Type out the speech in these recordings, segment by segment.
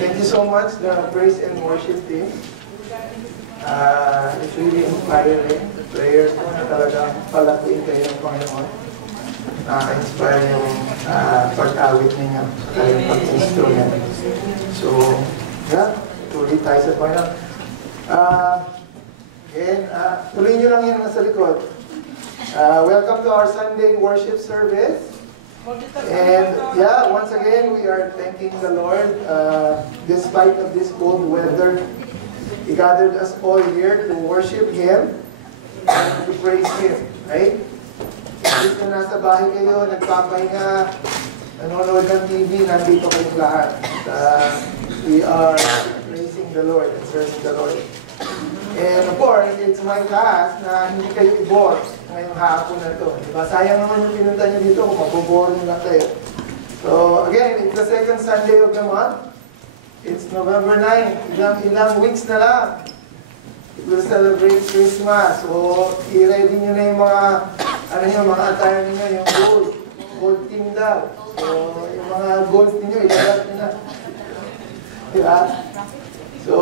Thank you so much, the praise and worship team. It's really inspiring. The prayers ko na talagang palakuin kayo ng Panginoon. Inspire yung pag-awit ninyo sa yung pag-instrument. So, yeah, tuloy tayo sa Panginoon. Tuloy nyo lang yan sa likod. Welcome to our Sunday worship service. And yeah, once again, we are thanking the Lord. Despite of this cold weather, He gathered us all here to worship Him and to praise Him. Right? If na nasa bahay kayo, nagpapahinga, nanonood ng TV, nandito kayong lahat. We are praising the Lord and serving the Lord. And of course, it's my task na hindi kayo i-bore ngayong hapon na ito. Diba? Sayang naman yung pinunta nyo dito kung mabobore nyo lang kayo. So again, it's the second Sunday of the month. It's November 9. Ilang weeks na lang. We'll celebrate Christmas. So i-ready nyo na yung mga attire ninyo, yung gold team daw. So yung mga gold ninyo, ilalat nyo na. Diba? So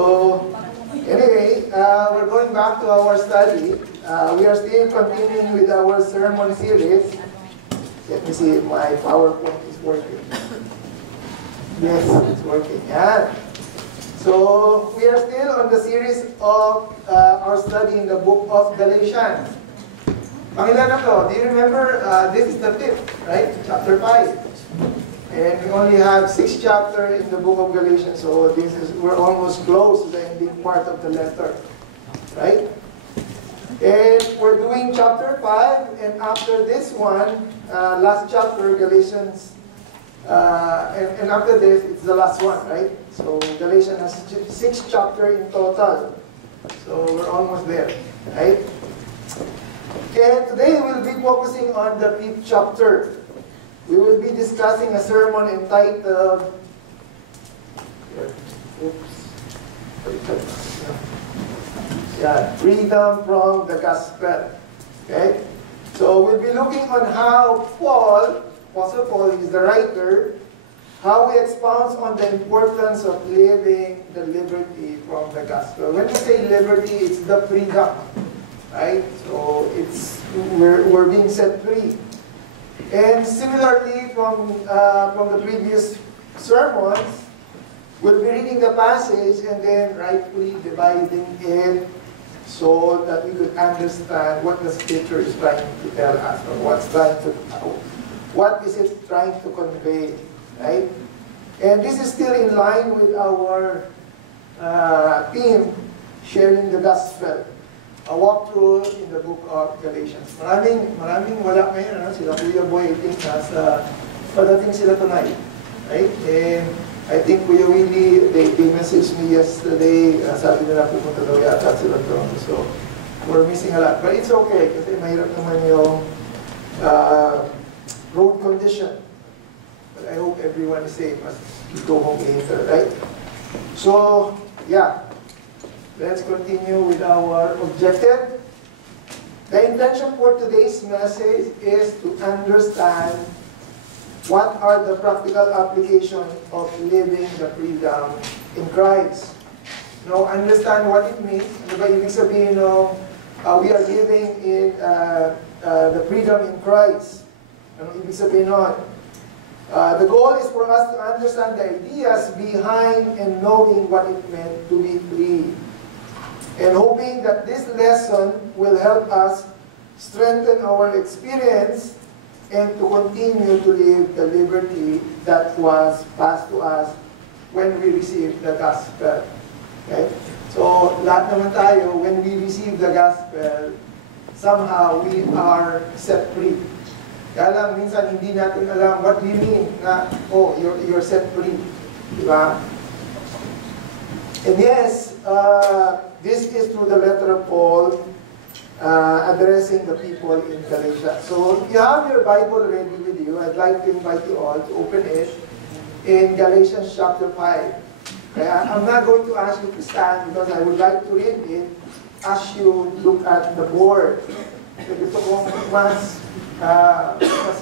anyway, we're going back to our study. We are still continuing with our sermon series. Let me see if my PowerPoint is working. Yes, it's working. Yeah. So we are still on the series of our study in the book of Galatians. Pangilan na to? Do you remember? This is the 5th, right? Chapter 5. And we only have 6 chapters in the book of Galatians, so we're almost close to the ending part of the letter, right? And we're doing chapter 5, and after this one, last chapter, Galatians, and after this, it's the last one, right? So Galatians has 6 chapters in total, so we're almost there, right? And today we'll be focusing on the 5th chapter. We will be discussing a sermon entitled Freedom from the Gospel. Okay? So we'll be looking on how Apostle Paul is the writer, how he expounds on the importance of living the liberty from the gospel. When we say liberty, it's the freedom. Right? So we're being set free. And similarly, from the previous sermons, we'll be reading the passage and then rightfully dividing it so that we could understand what the Scripture is trying to tell us, or what is it trying to convey, right? And this is still in line with our theme, sharing the gospel. A walkthrough in the book of Galatians. Maraming wala ngayon, sila Kuya Boy, I think padating sila tonight, right? And I think Kuya Willie, they messaged me yesterday, sabi nila pupunta daw yata sila doon. So, we're missing a lot. But it's okay, kasi mahirap naman yung road condition. But I hope everyone is safe as we go home later, right? So, yeah. Let's continue with our objective. The intention for today's message is to understand what are the practical applications of living the freedom in Christ. Now, understand what it means. Ano ba ibig sabihin no, we are living in the freedom in Christ. Ano ibig sabihin nun? The goal is for us to understand the ideas behind and knowing what it meant to be free. And hoping that this lesson will help us strengthen our experience and to continue to live the liberty that was passed to us when we received the gospel. Okay? So, lahat naman tayo, when we receive the gospel, somehow we are set free. Kaya lang, minsan hindi natin alam what do you mean na, oh, you're set free. Diba? And yes, this is through the letter of Paul addressing the people in Galatia. So if you have your Bible ready with you, I'd like to invite you all to open it in Galatians chapter 5. Okay? I'm not going to ask you to stand because I would like to read it as you look at the board. So gusto kong mas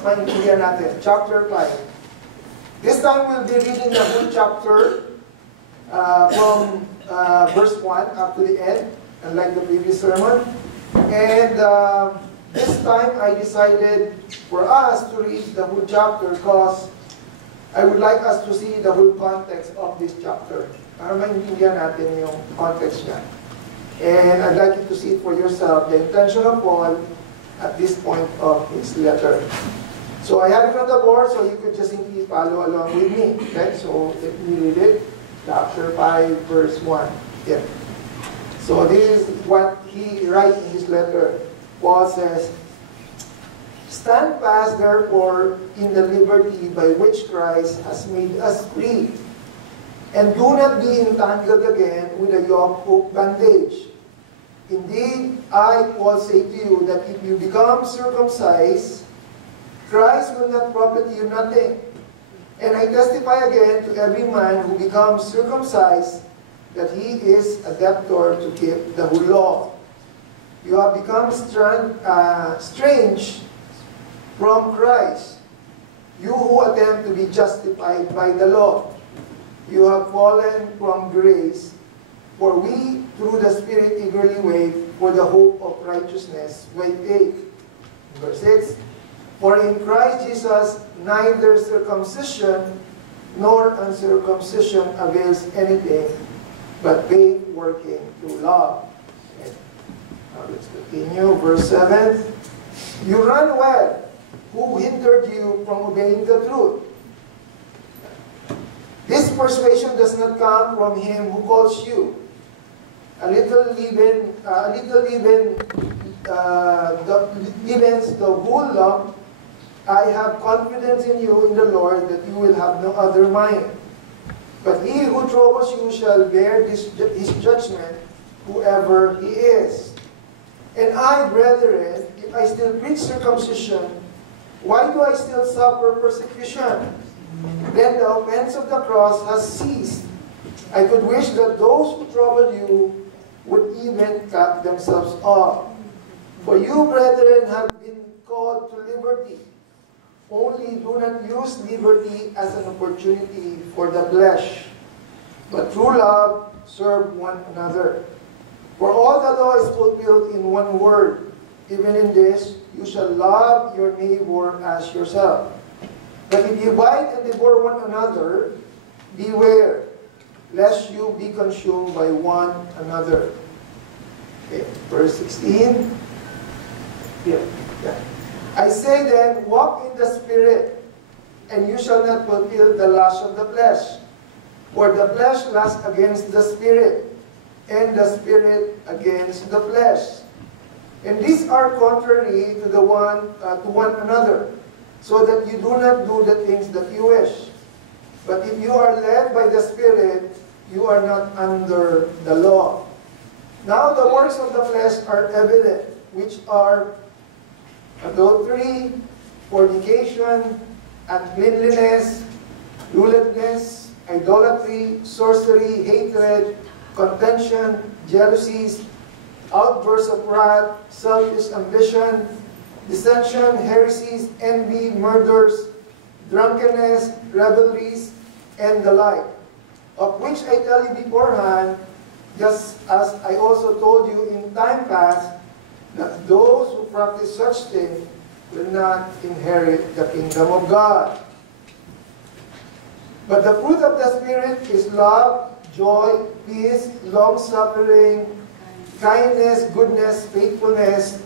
maintindihan natin. Chapter 5. This time we'll be reading the whole chapter. from verse 1 up to the end, unlike the previous sermon. And this time I decided for us to read the whole chapter because I would like us to see the whole context of this chapter. Para maintindihan natin yung context niya. And I'd like you to see it for yourself, the intention of Paul at this point of his letter. So I have it on the board, so you could just simply follow along with me. Okay, so let me read it. Chapter 5, verse 1. Yeah. So this is what he writes in his letter. Paul says, "Stand fast, therefore, in the liberty by which Christ has made us free, and do not be entangled again with a yoke of bondage. Indeed, I, Paul, say to you that if you become circumcised, Christ will not profit you nothing. And I testify again to every man who becomes circumcised that he is a debtor to keep the whole law. You have become strange from Christ, you who attempt to be justified by the law. You have fallen from grace, for we, through the Spirit, eagerly wait for the hope of righteousness by faith." Verse 6, "For in Christ Jesus neither circumcision nor uncircumcision avails anything, but faith working through love." Okay. Now let's continue. Verse 7, "You run well. Who hindered you from obeying the truth? This persuasion does not come from him who calls you. A little leaven leavens the whole lump. I have confidence in you in the Lord that you will have no other mind. But he who troubles you shall bear his judgment, whoever he is. And I, brethren, if I still preach circumcision, why do I still suffer persecution? Then the offense of the cross has ceased. I could wish that those who trouble you would even cut themselves off. For you, brethren, have been called to liberty. Only do not use liberty as an opportunity for the flesh, but through love serve one another. For all the law is fulfilled in one word, even in this, you shall love your neighbor as yourself. But if you bite and devour one another, beware, lest you be consumed by one another." Okay, verse 16. Yeah. "I say then, walk in the Spirit, and you shall not fulfill the lust of the flesh. For the flesh lusts against the Spirit, and the Spirit against the flesh. And these are contrary to one another, so that you do not do the things that you wish. But if you are led by the Spirit, you are not under the law. Now the works of the flesh are evident, which are adultery, fornication, uncleanness, lewdness, idolatry, sorcery, hatred, contention, jealousies, outbursts of wrath, selfish ambition, dissension, heresies, envy, murders, drunkenness, revelries, and the like, of which I tell you beforehand, just as I also told you in time past, that those who practice such things will not inherit the kingdom of God. But the fruit of the Spirit is love, joy, peace, long-suffering, kindness, goodness, faithfulness,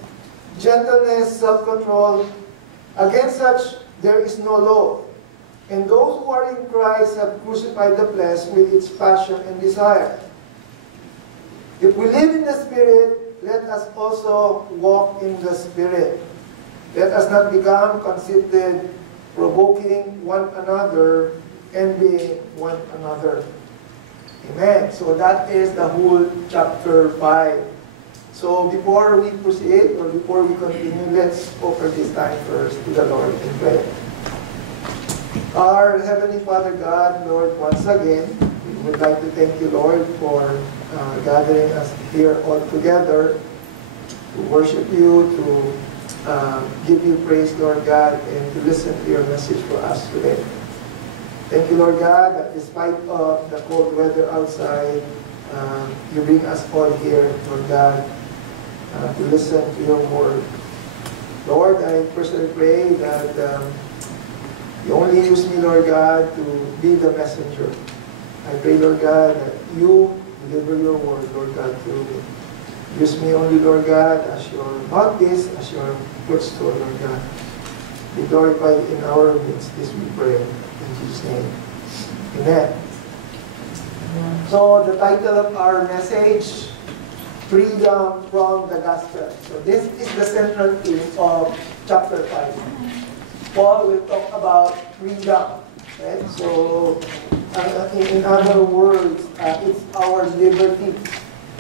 gentleness, self-control. Against such there is no law. And those who are in Christ have crucified the flesh with its passion and desire. If we live in the Spirit, let us also walk in the Spirit. Let us not become conceited, provoking one another, envying one another. Amen. So that is the whole chapter 5. So before we proceed, or before we continue, let's offer this time first to the Lord in prayer. Our Heavenly Father God, Lord, once again, we would like to thank you, Lord, for gathering us here all together to worship you, to give you praise, Lord God, and to listen to your message for us today. Thank you, Lord God, that despite of the cold weather outside, you bring us all here, Lord God, to listen to your word. Lord, I personally pray that you only use me, Lord God, to be the messenger. I pray, Lord God, that you deliver your word, Lord God, through me. Use me only, Lord God, as your mouthpiece, as your footstool, Lord God. Be glorified in our midst. This we pray. In Jesus' name. Amen. So the title of our message, Freedom from the Gospel. So this is the central theme of chapter 5. Paul will talk about freedom. Right? So in other words, it's our liberty.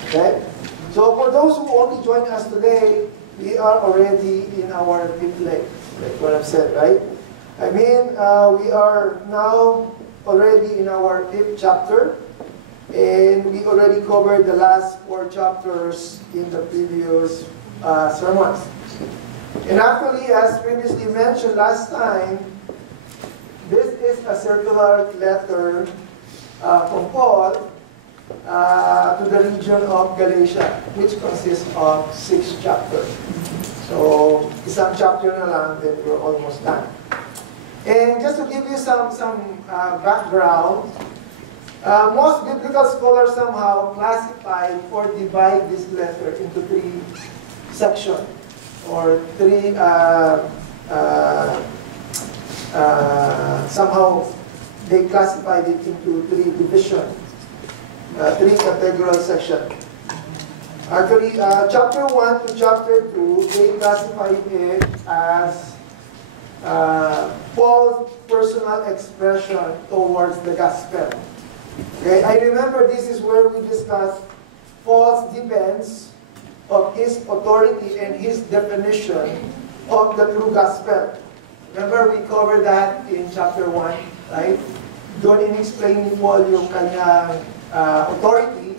Okay? So for those who only join us today, we are already in our fifth leg, like what I've said, right? I mean, we are now already in our fifth chapter, and we already covered the last 4 chapters in the previous sermons. And actually, as previously mentioned last time, this is a circular letter from Paul to the region of Galatia, which consists of 6 chapters. So, isang chapter na lang, then we're almost done. And just to give you some background, most biblical scholars somehow classify or divide this letter into 3 sections, or 3 somehow they classified it into 3 divisions. 3 categorical sections. Actually, chapter 1 to chapter 2, they classified it as Paul's personal expression towards the gospel. Okay, I remember this is where we discussed Paul's defense of his authority and his definition of the true gospel. Remember, we covered that in chapter 1, right? Doon in-explain ni Paul yung kanyang authority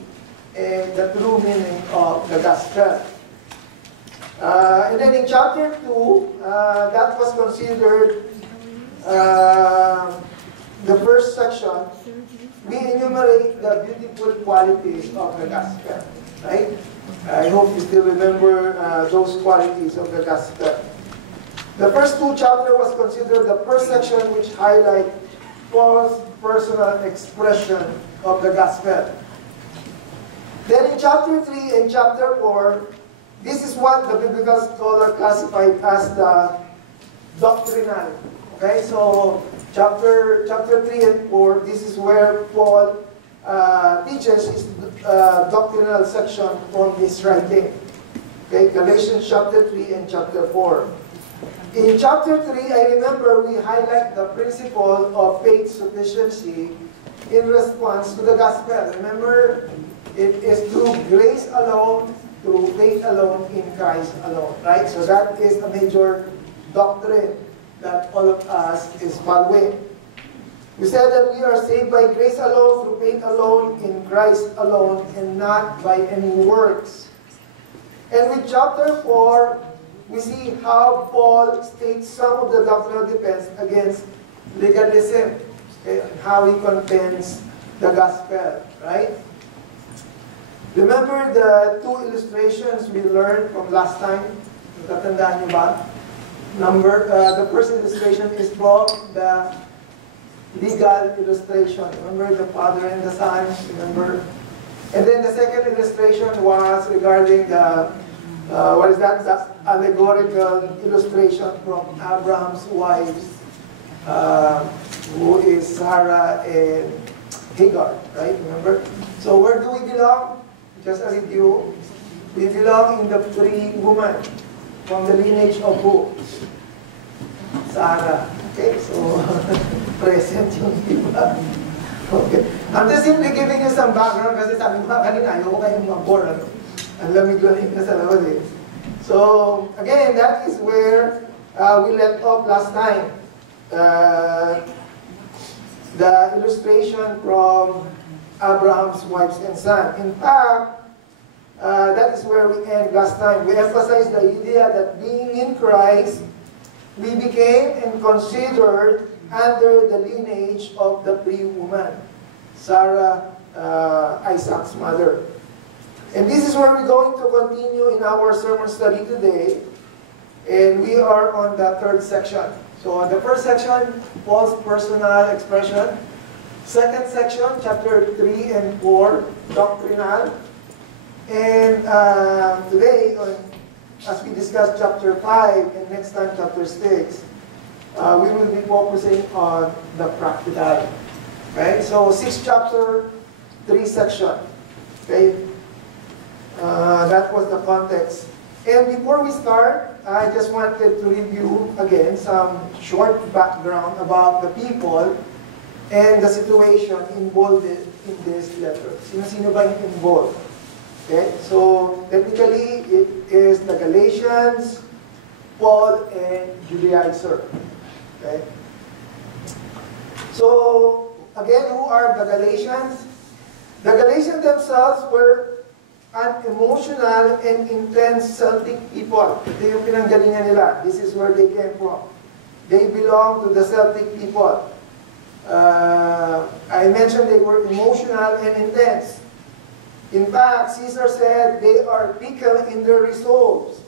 and the true meaning of the gospel. And then in chapter 2, that was considered the first section. We enumerate the beautiful qualities of the gospel, right? I hope you still remember those qualities of the gospel. The first 2 chapters was considered the first section, which highlight Paul's personal expression of the gospel. Then in chapter 3 and chapter 4, this is what the biblical scholar classified as the doctrinal. Okay, so chapter 3 and 4, this is where Paul teaches his doctrinal section from his writing. Okay, Galatians chapter 3 and chapter 4. In chapter 3, I remember we highlight the principle of faith sufficiency in response to the gospel. Remember, it is through grace alone, through faith alone, in Christ alone. Right? So that is a major doctrine that all of us is following. We said that we are saved by grace alone, through faith alone, in Christ alone, and not by any works. And with chapter 4, we see how Paul states some of the doctrinal defense against legalism, and how he contends the gospel, right? Remember the 2 illustrations we learned from last time? Natatandaan niyo ba? The first illustration is from the legal illustration. Remember the father and the son? Remember? And then the second illustration was regarding the what is that? The allegorical illustration from Abraham's wives, who is Sarah and Hagar, right? Remember? So where do we belong? Just a review. We belong in the 3 women from the lineage of who? Sarah. Okay, so present yung iba. Okay. I'm just simply giving you some background kasi sabi ko kanina, ayoko kayong mag-bore. Ang lamig-lamig na sa labas eh. So, again, that is where we left off last time. The illustration from Abraham's wives and son. In fact, that is where we end last time. We emphasized the idea that being in Christ, we became and considered under the lineage of the pre-woman, Sarah, Isaac's mother. And this is where we're going to continue in our sermon study today. And we are on the third section. So the first section, Paul's personal expression. Second section, chapter 3 and 4, doctrinal. And today, as we discuss chapter 5 and next time chapter 6, we will be focusing on the practical. Okay? So 6 chapter, 3 section. Okay? That was the context. And before we start, I just wanted to review again some short background about the people and the situation involved in this letter. Sino-sino ba yung involved? Okay, so technically it is the Galatians, Paul, and Judaizer. Okay? So, again, who are the Galatians? The Galatians themselves were an emotional and intense Celtic people. Ito yung pinanggalingan nila. This is where they came from. They belong to the Celtic people. I mentioned they were emotional and intense. In fact, Caesar said they are fickle in their resolves.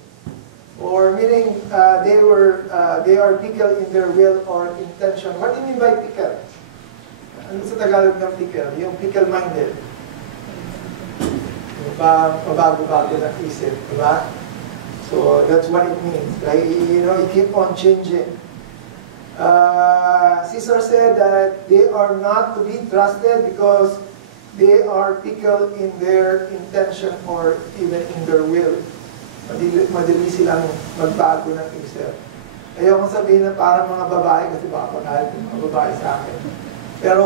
Or meaning they are fickle in their will or intention. What do you mean by fickle? Ano sa Tagalog ng fickle? Yung fickle-minded. Mabago-bago ng isip, diba? So that's what it means. Right? You know, you keep on changing. Caesar said that they are not to be trusted because they are fickle in their intention or even in their will. Madali silang magbago ng isip. Ayaw kong sabihin na parang mga babae kasi baka pagkalit yung mga babae sa akin. Pero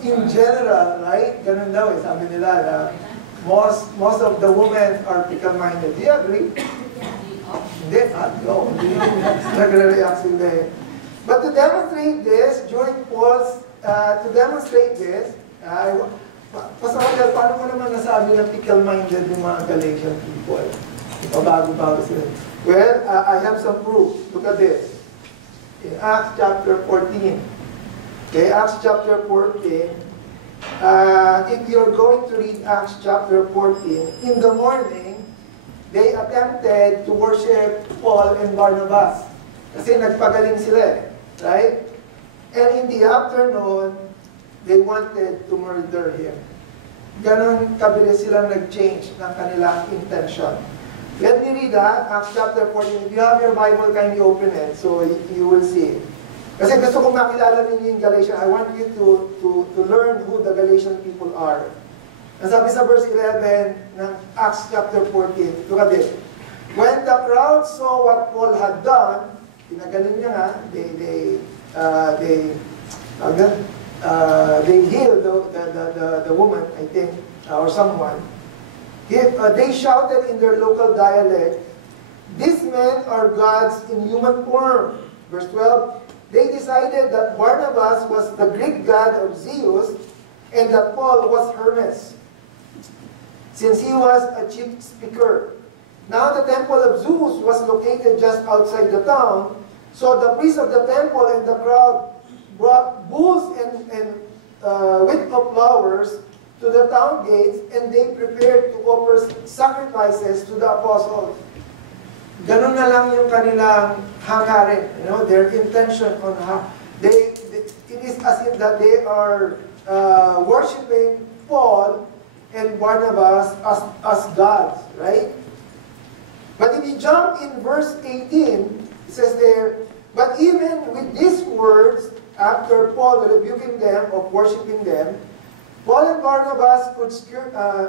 in general, right? Ganun daw eh, sabi nila na most of the women are fickle-minded. Do you agree? Hindi, no. Nagre-react sila eh. But to demonstrate this, during Paul's, Pastor, paano mo naman nasabi na fickle-minded yung mga Galatian people? Ipabago-bago sila. Well, I have some proof. Look at this. In Acts chapter 14. Okay, Acts chapter 14. If you're going to read Acts chapter 14, in the morning, they attempted to worship Paul and Barnabas. Kasi nagpagaling sila, right? And in the afternoon, they wanted to murder him. Ganon kabilis silang nag-change ng kanilang intention. Let me read that, Acts chapter 14. If you have your Bible, kindly open it so you will see. Kasi gusto kong makilala ninyo yung Galatian. I want you to learn who the Galatian people are. Nasabi sa verse 11 ng Acts chapter 14, look at this. When the crowd saw what Paul had done, pinagaling niya nga, they healed the woman, I think, or someone. They shouted in their local dialect, "These men are gods in human form." Verse 12, they decided that Barnabas was the Greek god of Zeus and that Paul was Hermes, since he was a chief speaker. Now the temple of Zeus was located just outside the town, so the priests of the temple and the crowd brought bulls and with of flowers to the town gates, and they prepared to offer sacrifices to the apostles. Ganun na lang yung kanilang hangarin, their intention on how it is as if that they are worshiping Paul and Barnabas as gods, right? But if you jump in verse 18, it says there, but even with these words, after Paul rebuking them of worshiping them, Paul and Barnabas could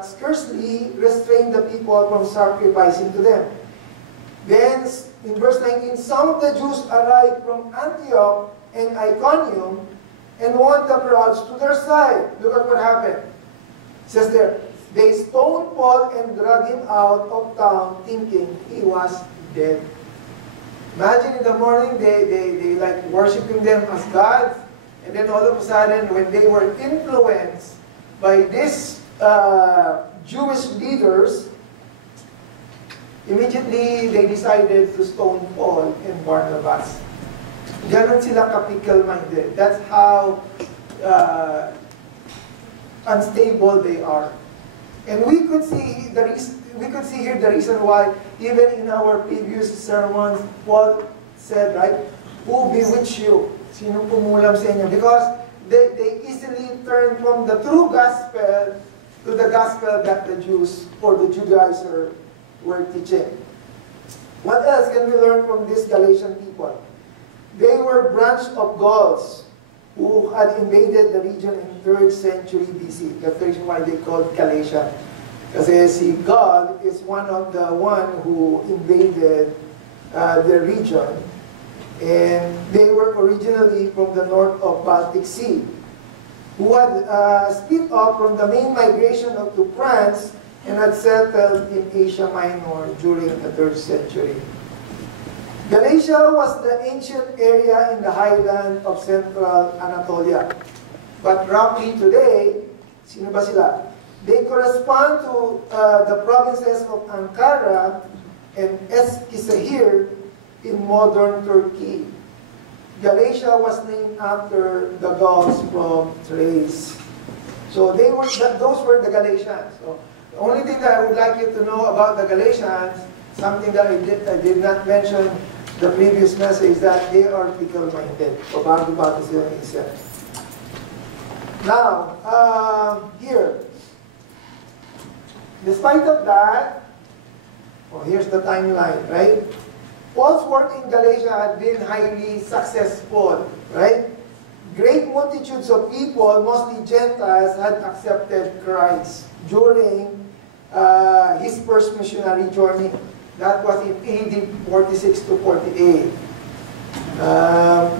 scarcely restrain the people from sacrificing to them. Then, in verse 19, some of the Jews arrived from Antioch and Iconium and won the crowds to their side. Look at what happened. It says there, they stoned Paul and dragged him out of town thinking he was dead. Imagine in the morning, they like worshiping them as gods, and then all of a sudden, when they were influenced by these Jewish leaders, immediately they decided to stone Paul and Barnabas. Ganon sila ka-pickle-minded. That's how unstable they are. And we could see here the reason why, even in our previous sermons, Paul said, right, who bewitched you? Sino pumulam sa inyo? Because they easily turn from the true gospel to the gospel that the Jews or the Judaizers were teaching. What else can we learn from these Galatian people? They were a branch of Gauls who had invaded the region in 3rd century BC. That's the reason why they called Galatia. Kasi si Gaul is one who invaded the region. And they were originally from the north of Baltic Sea, who had split off from the main migration to France and had settled in Asia Minor during the 3rd century. Galatia was the ancient area in the highland of central Anatolia. But roughly today, sino ba sila? They correspond to the provinces of Ankara and Eskişehir in modern Turkey. Galatia was named after the Gauls from Thrace. So those were the Galatians. So the only thing that I would like you to know about the Galatians, something that I did not mention the previous message, is that they are fickle-minded. So bago-bago sila isip. Now, here, despite of that, here's the timeline, right? Paul's work in Galatia had been highly successful, right? Great multitudes of people, mostly Gentiles, had accepted Christ during his first missionary journey. That was in AD 46 to 48.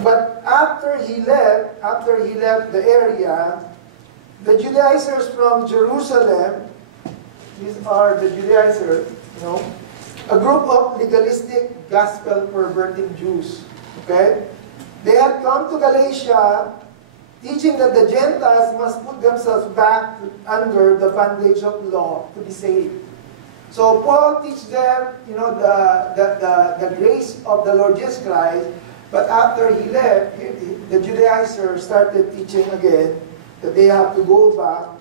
But after he left the area, the Judaizers from Jerusalem, these are the Judaizers, a group of legalistic, gospel-perverting Jews. Okay? They had come to Galatia teaching that the Gentiles must put themselves back under the bondage of law to be saved. So Paul teaches them, the grace of the Lord Jesus Christ, but after he left, the Judaizers started teaching again that they have to go back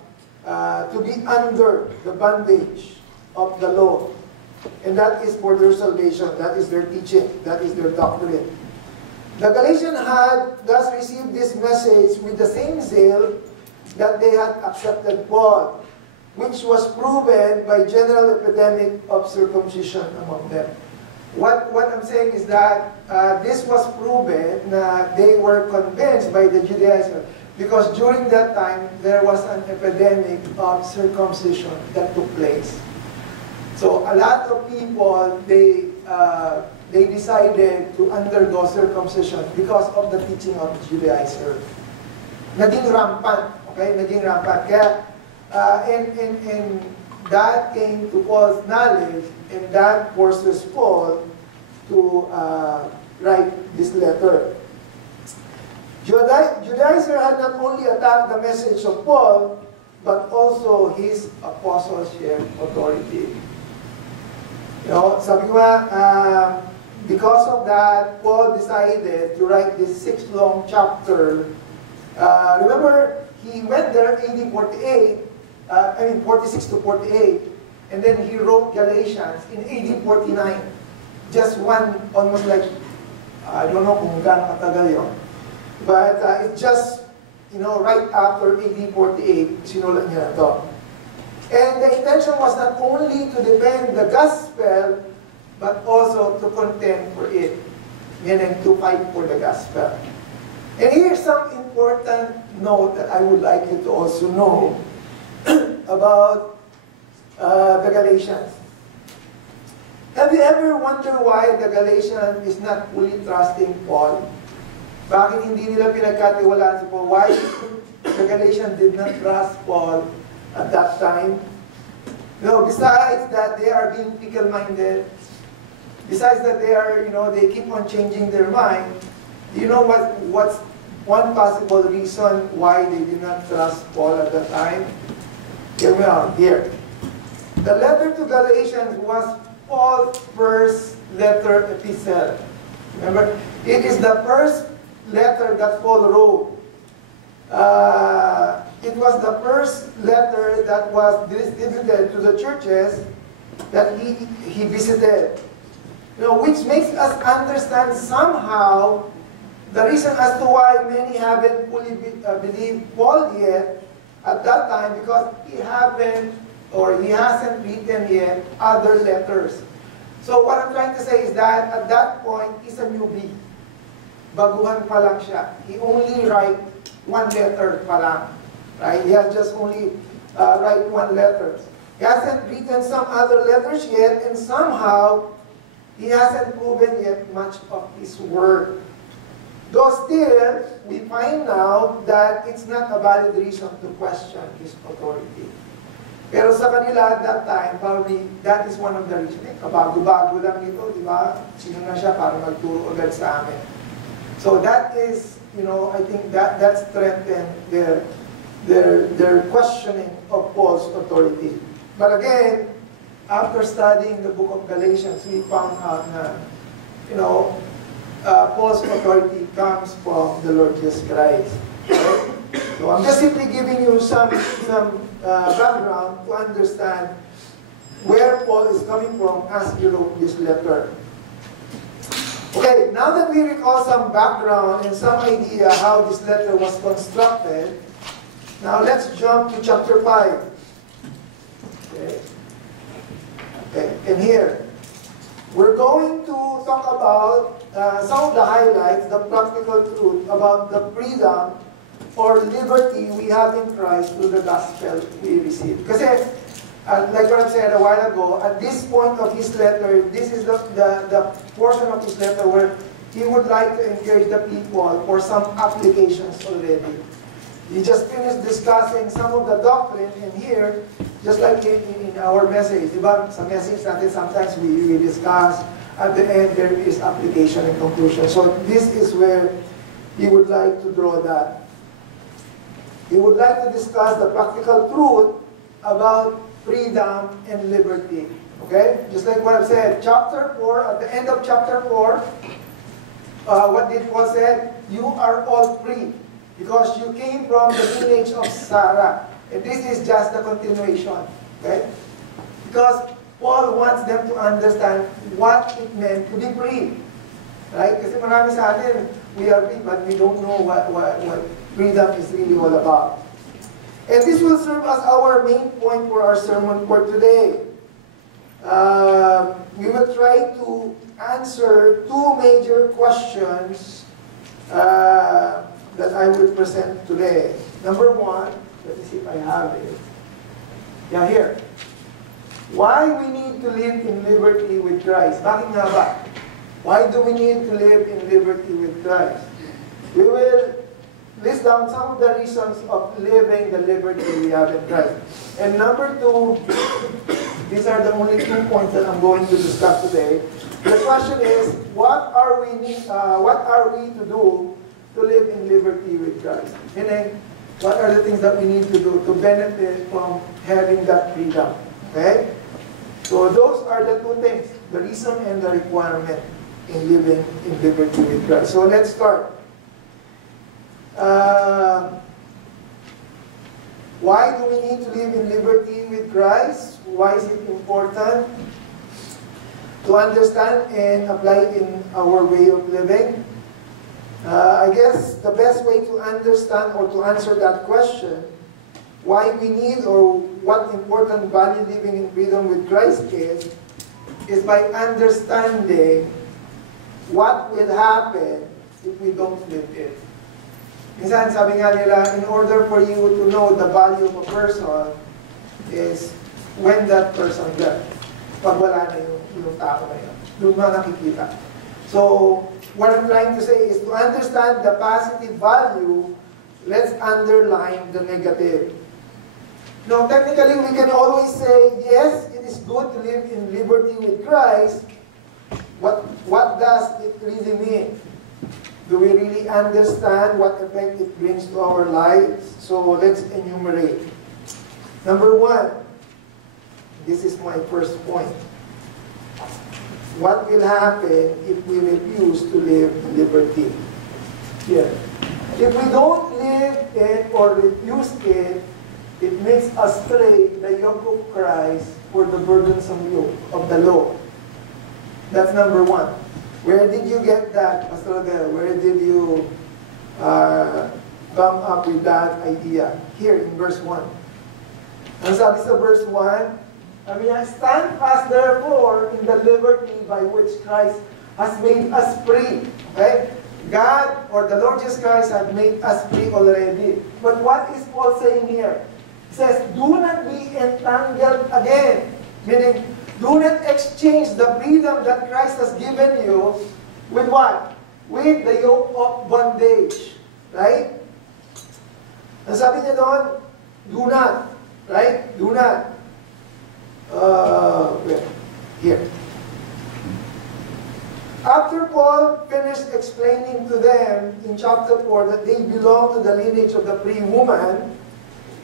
to be under the bondage of the law. And that is for their salvation. That is their teaching. That is their doctrine. The Galatians had thus received this message with the same zeal that they had accepted Paul, which was proven by general epidemic of circumcision among them. What I'm saying is that this was proven that they were convinced by the Judaizers, because during that time there was an epidemic of circumcision that took place. So a lot of people, they decided to undergo circumcision because of the teaching of Judaizers. Naging rampant, okay? Naging rampant. Kaya, and that came to Paul's knowledge, and that forces Paul to write this letter. Judaizers had not only attacked the message of Paul, but also his apostleship authority. Sabi ko because of that, Paul decided to write this 6-long chapter. Remember, he went there AD 46 to 48, and then he wrote Galatians in AD 49. Just one, almost like, I don't know kung gaano katagal yun. But it's just, right after AD 48, sinulat niya ito. And the intention was not only to defend the gospel, but also to contend for it, meaning to fight for the gospel. And here's some important note that I would like you to also know about the Galatians. Have you ever wondered why the Galatians is not fully trusting Paul? Bakit hindi nila pinagkatiwalaan si Paul? Why the Galatians did not trust Paul at that time? Besides that they are being fickle-minded, besides that they are, they keep on changing their mind, do you know what's one possible reason why they did not trust Paul at that time? Here we are, here. The letter to Galatians was Paul's first letter epistle. Remember, it is the first letter that Paul wrote. It was the first letter that was distributed to the churches that he visited. Which makes us understand somehow the reason as to why many haven't fully believed Paul yet at that time, because he hasn't written yet other letters. So what I'm trying to say is that at that point, he's a newbie. Baguhan pa lang siya. He only write one letter pa lang. Right? He has just only write one letter. He hasn't written some other letters yet, and somehow, he hasn't proven yet much of his work. Though still, we find now that it's not a valid reason to question his authority. Pero sa kanila at that time, probably that is one of the reasons. Kabago-bago lang ito, di ba? Sino na siya para magturo agad sa amin? So that is, I think that strengthened their questioning of Paul's authority. But again, after studying the book of Galatians, we found out that, Paul's authority comes from the Lord Jesus Christ. Okay? So I'm just simply giving you some background to understand where Paul is coming from as he wrote this letter. Okay, now that we recall some background and some idea how this letter was constructed, now let's jump to chapter 5. Okay, and here, we're going to talk about some of the highlights, the practical truth about the freedom or liberty we have in Christ through the gospel we receive. Kasi, like what I said a while ago, at this point of his letter, this is the portion of his letter where he would like to encourage the people for some applications already. He just finished discussing some of the doctrine, and here, just like in our message, diba? Sa message natin, sometimes we discuss, at the end there is application and conclusion. So this is where he would like to draw that. He would like to discuss the practical truth about freedom and liberty. Okay? Just like what I've said, chapter 4, at the end of chapter 4, what did Paul say? You are all free, because you came from the lineage of Sarah. And this is just the continuation. Okay? Because Paul wants them to understand what it meant to be free. Right? Kasi marami sa atin, we are free, but we don't know what freedom is really all about. And this will serve as our main point for our sermon for today. We will try to answer two major questions that I will present today. Number one, let me see if I have it. Yeah, here. Why we need to live in liberty with Christ? Bakit nga ba? Why do we need to live in liberty with Christ? We will list down some of the reasons of living the liberty we have in Christ. And number two, these are the only 2 points that I'm going to discuss today. The question is, what are we to do to live in liberty with Christ? Meaning, what are the things that we need to do to benefit from having that freedom? Okay? So those are the 2 things, the reason and the requirement in living in liberty with Christ. So let's start. Why do we need to live in liberty with Christ? Why is it important to understand and apply in our way of living? I guess the best way to understand or to answer that question, why we need or what important value living in freedom with Christ is by understanding what will happen if we don't live it. Minsan, sabi nga nila, in order for you to know the value of a person is when that person died. Pag wala na yung tao na yun. Doon mo nakikita. So, what I'm trying to say is to understand the positive value, let's underline the negative. Now, technically, we can always say, yes, it is good to live in liberty with Christ. What does it really mean? Do we really understand what effect it brings to our lives? So let's enumerate. Number 1, this is my first point. What will happen if we refuse to live in liberty? here. If we don't live it or refuse it, it makes us stray the yoke of Christ for the burdensome yoke of the law. That's number one. Where did you get that, Pastor Adel? Where did you come up with that idea? Here in verse 1. Ang sabi sa verse 1, sabi niya, stand fast therefore in the liberty by which Christ has made us free. Okay? God or the Lord Jesus Christ had made us free already. But what is Paul saying here? He says, do not be entangled again. Meaning, do not exchange the freedom that Christ has given you with what? With the yoke of bondage. Right? Ang sabi niya doon, do not. Right? Do not. Here. After Paul finished explaining to them in chapter 4 that they belong to the lineage of the free woman,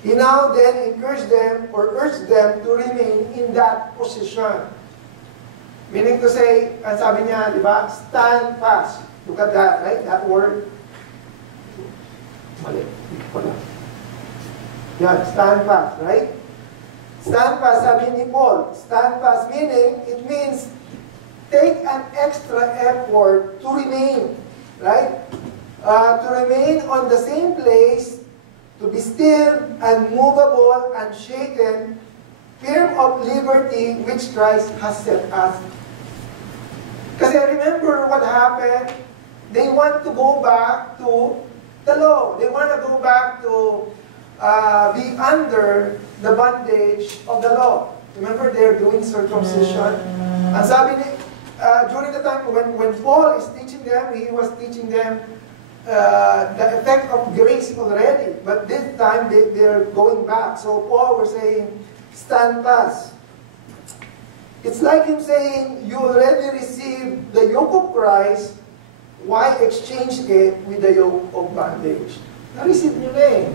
he now then encouraged them or urged them to remain in that position. Meaning to say, ang sabi niya, di ba, stand fast. Look at that, right? That word. Mali. Dito pala. Yan, stand fast, right? Stand fast, sabi ni Paul. Stand fast meaning, it means take an extra effort to remain, right? To remain on the same place, to be still, unmovable, unshaken, firm of liberty which Christ has set us. Kasi remember what happened? They want to go back to the law. They want to go back to be under the bondage of the law. Remember, they're doing circumcision. And sabi ni, during the time when Paul is teaching them, he was teaching them the effect of grace already. But this time, they're going back. So Paul was saying, stand fast. It's like him saying, you already received the yoke of Christ, why exchange it with the yoke of bondage? Na-receive nyo na eh.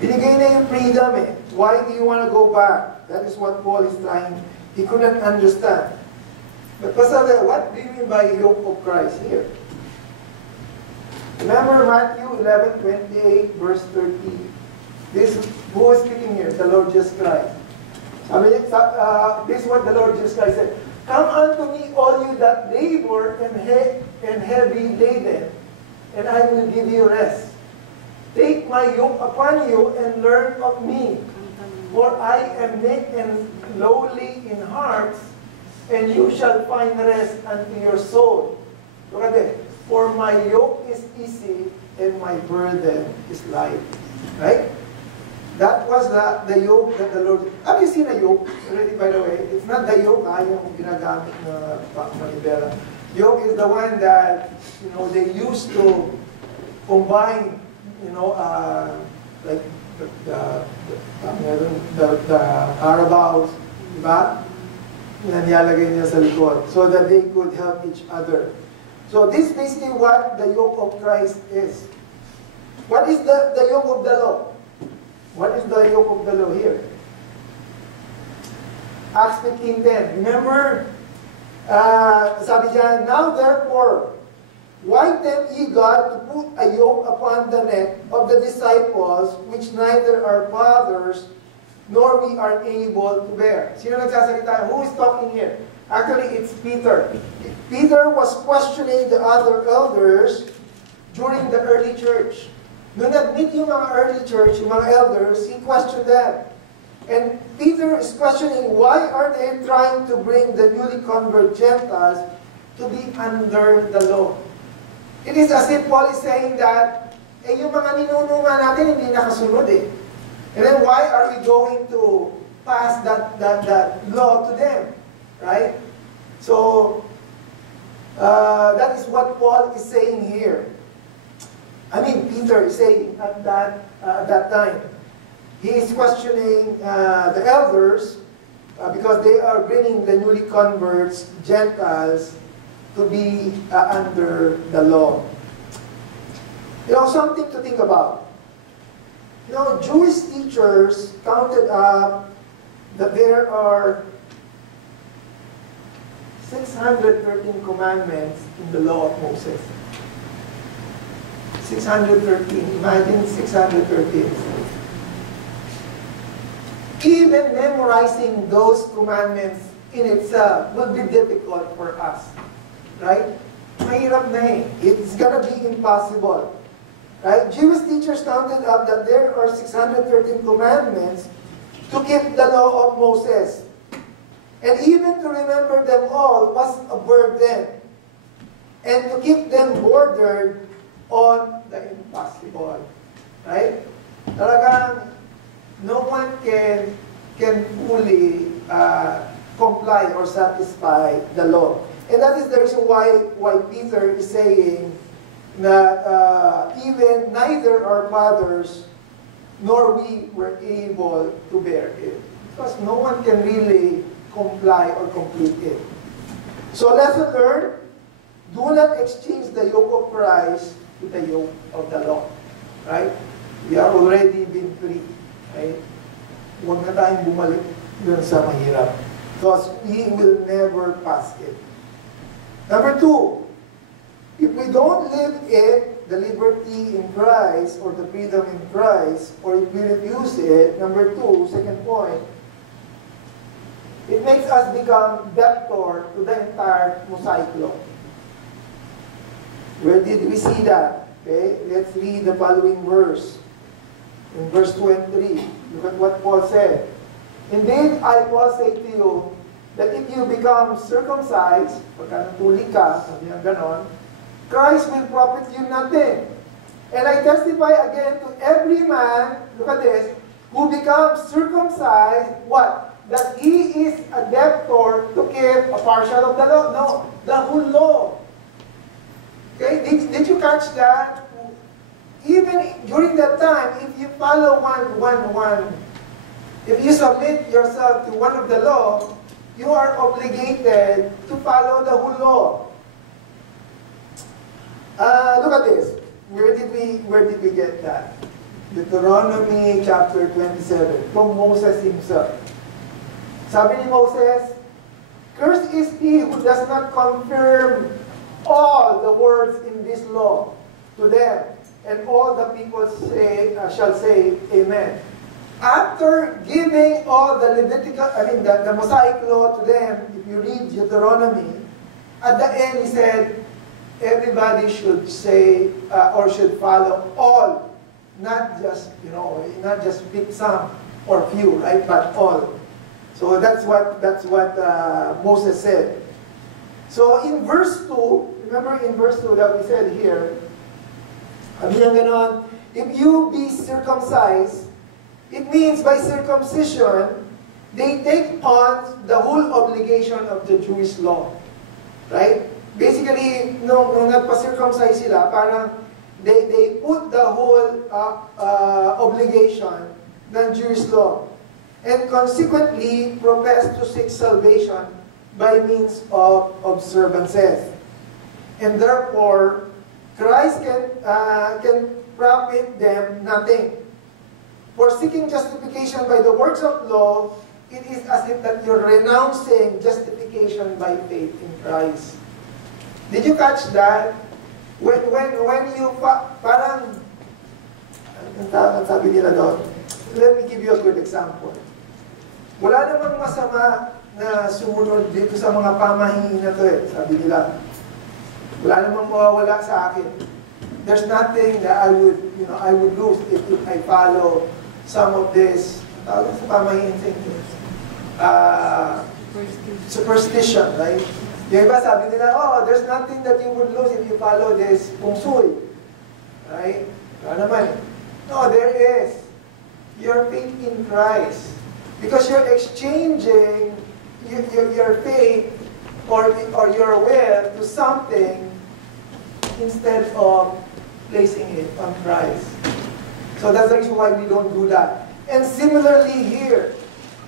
Binigay na yung freedom eh. Why do you want to go back? That is what Paul is trying. He couldn't understand. But Pastor, what do you mean by yoke of Christ here? Remember Matthew 11:28, verse 30. Who is speaking here? The Lord Jesus Christ. This is what the Lord Jesus Christ said. Come unto me, all you that labor and heavy laden, and I will give you rest. Take my yoke upon you and learn of me, for I am meek and lowly in heart, and you shall find rest unto your soul. Look at it. For my yoke is easy and my burden is light. Right? That was the yoke that the Lord... Have you seen a yoke already, by the way? It's not the yoke, yung ginagamit na manibela. Yoke is the one that, they used to combine, like the carabaos, diba? Nilalagay niya sa likod so that they could help each other. So this is basically what the yoke of Christ is. What is the yoke of the law? What is the yoke of the law here? Acts 15:10. Remember, sabi dyan, now therefore, why tempt ye God to put a yoke upon the neck of the disciples, which neither our fathers nor we are able to bear? Sino nagsasalita? Who is talking here? Actually, it's Peter. Peter was questioning the other elders during the early church. Nung nag-meet yung mga early church, yung mga elders, he questioned them. And Peter is questioning, why are they trying to bring the newly converted Gentiles to be under the law? It is as if Paul is saying that, yung mga ninuno nga natin hindi nakasunod eh. And then why are we going to pass that law to them? Right? So, that is what Paul is saying here. Peter is saying at that time. He is questioning the elders because they are bringing the newly converts, Gentiles, to be under the law. Something to think about. Jewish teachers counted up that there are 613 commandments in the law of Moses. 613. Imagine 613. Even memorizing those commandments in itself will be difficult for us. Right? Mahirap na eh. It's gonna be impossible. Right? Jewish teachers counted up that there are 613 commandments to keep the law of Moses. And even to remember them all was a burden. And to keep them bordered on the impossible. Right? Talagang no one can fully comply or satisfy the law. And that is the reason why Peter is saying that even neither our fathers nor we were able to bear it. Because no one can really comply or complete it. So lesson learned, do not exchange the yoke of Christ with the yoke of the law. Right? We are already been free. Right? Huwag na tayong bumalik dun sa mahirap. Because we will never pass it. Number 2, if we don't live it, the liberty in Christ or the freedom in Christ, or if we refuse it, number 2, second point, it makes us become debtor to the entire Mosaic law. Where did we see that? Okay, let's read the following verse. In verse 2 and 3, look at what Paul said. Indeed, I, Paul, say to you, that if you become circumcised, pagka natuli ka, sabi niya ganon, Christ will profit you nothing. And I testify again to every man, look at this, who becomes circumcised, what? That he is a debtor to keep a partial of the law. No, the whole law. Okay, did you catch that? Even during that time, if you follow if you submit yourself to one of the law, you are obligated to follow the whole law. Look at this. Where did we get that? Deuteronomy chapter 27, from Moses himself. Sabi ni Moses, cursed is he who does not confirm all the words in this law to them, and all the people shall say, Amen. After giving all the the Mosaic law to them, if you read Deuteronomy, at the end he said, everybody should say or should follow all, not just pick some or few, right? But all. So that's what Moses said. So in verse 2, remember in verse 2 that we said here, if you be circumcised, it means by circumcision, they take on the whole obligation of the Jewish law. Right? Basically, nung nagpa-circumcise sila, parang they put the whole obligation ng Jewish law. And consequently, profess to seek salvation by means of observances. And therefore, Christ can profit them nothing. For seeking justification by the works of law, it is as if that you're renouncing justification by faith in Christ. Did you catch that? When you parang, ang sabi nila doon, let me give you a good example. Wala namang masama na sumunod dito sa mga pamahiin na to sabi nila. Wala namang mawawala sa akin. There's nothing that I would lose if I follow some of this, sa pamahiin superstition, right? Yung iba sabi nila, there's nothing that you would lose if you follow this feng shui. Right? Wala naman. No, there is. Your faith in Christ. Because you're exchanging your faith or your will to something instead of placing it on Christ. So that's the reason why we don't do that. And similarly here,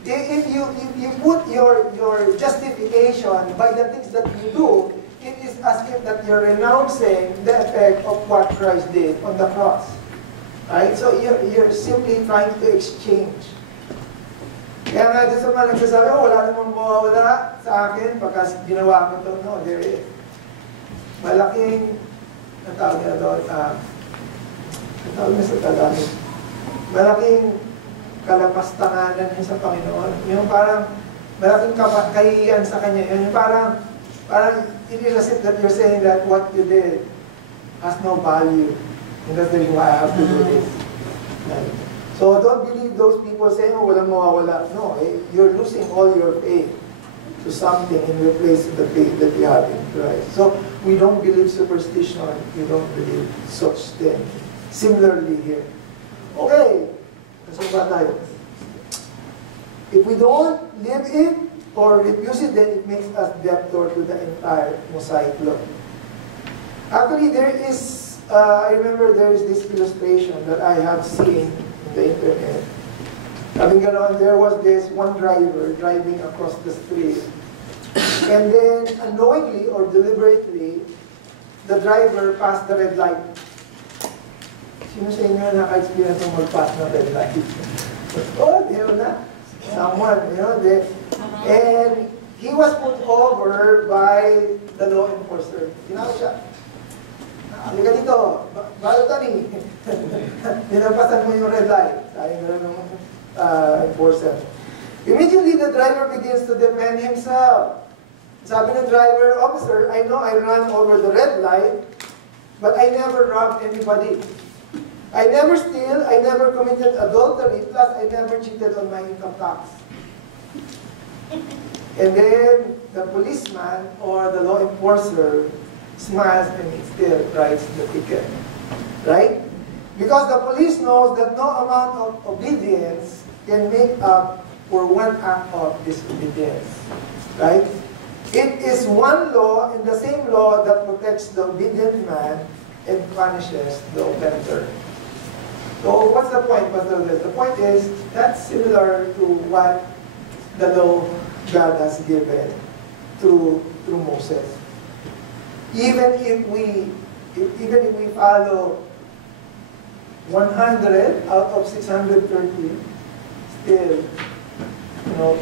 if you put your justification by the things that you do, it is as if that you're renouncing the effect of what Christ did on the cross. Right? So you're simply trying to exchange. Kaya nga doon sa mga nagsasabi, wala namang mawawala sa akin pagka ginawa ko ito. No, there is. Malaking, ang tawag nila doon, tawag na sa Tagalog, malaking kalapastanganan niya sa Panginoon. Yung parang malaking kahihiyan sa Kanya. Yung parang it is as if that you're saying that what you did has no value. And that's the reason why I have to do this. So don't believe those people saying, oh, walang mawawala. No, you're losing all your faith to something in replace of the faith that you have in Christ. So we don't believe superstition. We don't believe such thing. Similarly here. Okay. So ba tayo? If we don't live it or refuse it, then it makes us debtor to the entire Mosaic law. Actually, there is, I remember there is this illustration that I have seen in the internet. Sabi nga noon, there was this one driver driving across the street. And then, unknowingly or deliberately, the driver passed the red light. Sino sa inyo naka-experience ng mag-pass ng red light? Oh, there na. Someone, and he was put over by the law enforcer. Tinawag siya. Halika dito, balo tani. Dinapasan mo yung red light. Sabi nga ng enforcer. Immediately, the driver begins to defend himself. Sabi ng driver, officer, I know I ran over the red light, but I never robbed anybody. I never steal, I never committed adultery, plus I never cheated on my income tax. And then the policeman or the law enforcer smiles and he still writes the ticket. Right? Because the police knows that no amount of obedience can make up for one act of disobedience. Right? It is one law and the same law that protects the obedient man and punishes the offender. So what's the point, Pastor Liz? The point is that's similar to what the law God has given through Moses. Even if we follow 100 out of 630, still,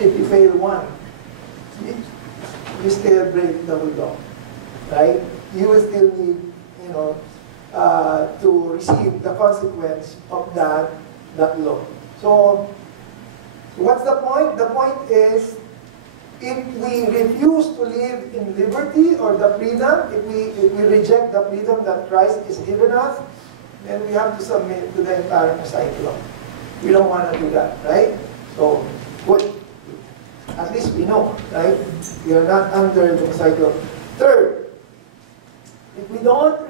if you fail one, you still break the whole law, right? You will still need, to receive the consequence of that law. So, what's the point? The point is, if we refuse to live in liberty or the freedom, if we reject the freedom that Christ is given us, then we have to submit to the entire Mosaic law. We don't want to do that, right? So, good. At least we know, right? We are not under the Mosaic law. Third, if we don't